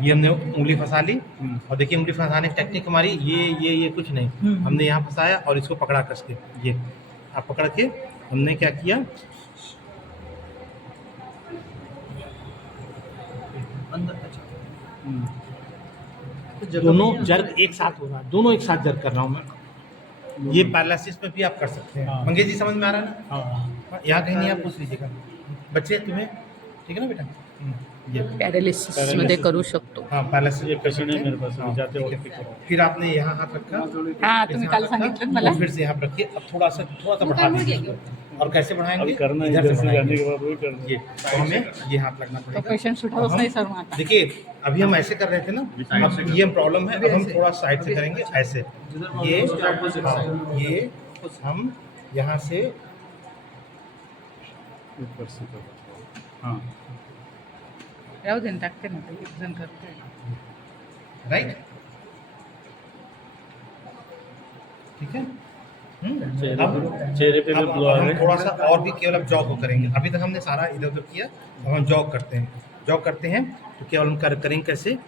ये हमने उंगली फंसा ली और देखिए उंगली फंसाने की टेक्निक हमारी ये कुछ नहीं, हमने यहाँ फंसाया और इसको पकड़ा कस के, ये आप पकड़ के हमने क्या किया, दोनों जर्क एक साथ हो रहा है, दोनों एक साथ जर्क कर रहा हूँ मैं। ये पैरालिसिस में भी आप कर सकते हैं। मंगेश जी समझ में आ रहा है ना? यहाँ कहीं नहीं, आप पूछ लीजिएगा बच्चे तुम्हें, ठीक है ना बेटा? ये पॅरालिसिस मध्ये करू शकतो. हाँ पैरालिसिस ये पेशेंट है मेरे पास, हाँ, जाते ठीक वक्त है। फिर आपने यहाँ हाथ रखा, हाँ तुम्ही काल सांगितलं मला. और फिर से यहाँ पर रखिए, अब थोड़ा सा बढ़ा दीजिए इसको। और कैसे बढ़ाएंगे? अभी करना है, इधर इधर से से जाने बढ़ाएंगे। के बाद वही करना है। ये तो हमें ये हाथ लगना तो पड़ेगा। पेशंट सुटत नाही सर आता. देखिए अभी हम ऐसे कर रहे थे ना, अब ये प्रॉब्लम है, अब हम थोड़ा साइड से करेंगे ऐसे, ये हम यहाँ से ऊपर से करो। हाँ राहू दे टाकते ना ते एक जण करते. राइट, ठीक है। चेहरे पे भी अब ब्लो आ हम रहे थोड़ा सा और भी केवल अब जॉग को करेंगे। अभी तक हमने सारा इधर उधर किया, अब हम जॉग करते हैं। जॉग करते हैं तो केवल हम करेंगे कैसे,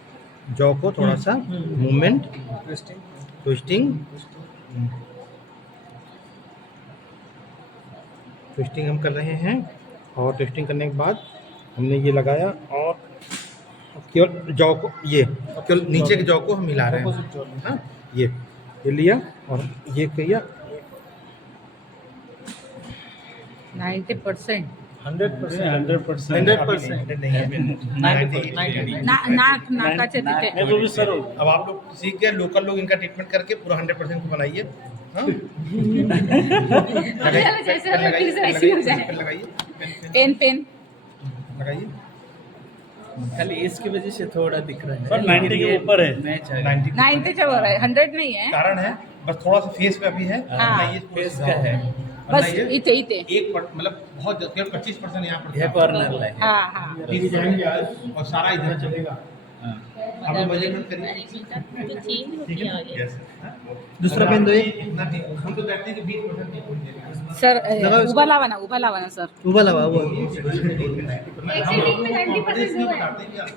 जॉ को थोड़ा सा मूवमेंट, ट्विस्टिंग, ट्विस्टिंग हम कर रहे हैं। और ट्विस्टिंग करने के बाद हमने ये लगाया और केवल जॉ को, ये केवल नीचे के जॉ को हम मिला रहे हैं। हाँ ये लिया और ये किया 90%. 100% नहीं है, नाकाच्या तिथे. नहीं वो भी सर हो अब आप लोग सीख गए, लोकल लोग इनका ट्रीटमेंट करके पूरा 100% को बनाइए। हाँ? लगाइए, पेन लगाइए। खाली इसकी वजह से थोड़ा दिख रहा है, पर 90 के ऊपर है। 90च्या वर आहे, 100 नाही आहे. कारण है बस थोड़ा सा फेस पे अभी है, हाँ। बनाइए, फेस का है, बस इथे एक मतलब बहुत केवल 25% यहाँ पर हे कॉर्नरला आहे. हा हा. फिर जाएंगे और सारा इधर चलेगा। आप लोग मजे मत करिए, ठीक है? Yes. दूसरा पेन दो, इतना हम तो कहते हैं कि 20% ट्रीटमेंट दे रहे हैं। सर उभा लावा ना सर. उभा लावा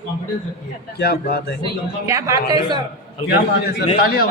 कॉन्फिडेंस रखिए। क्या बात है क्या बात आहे सर. क्या बात है सर, तालियां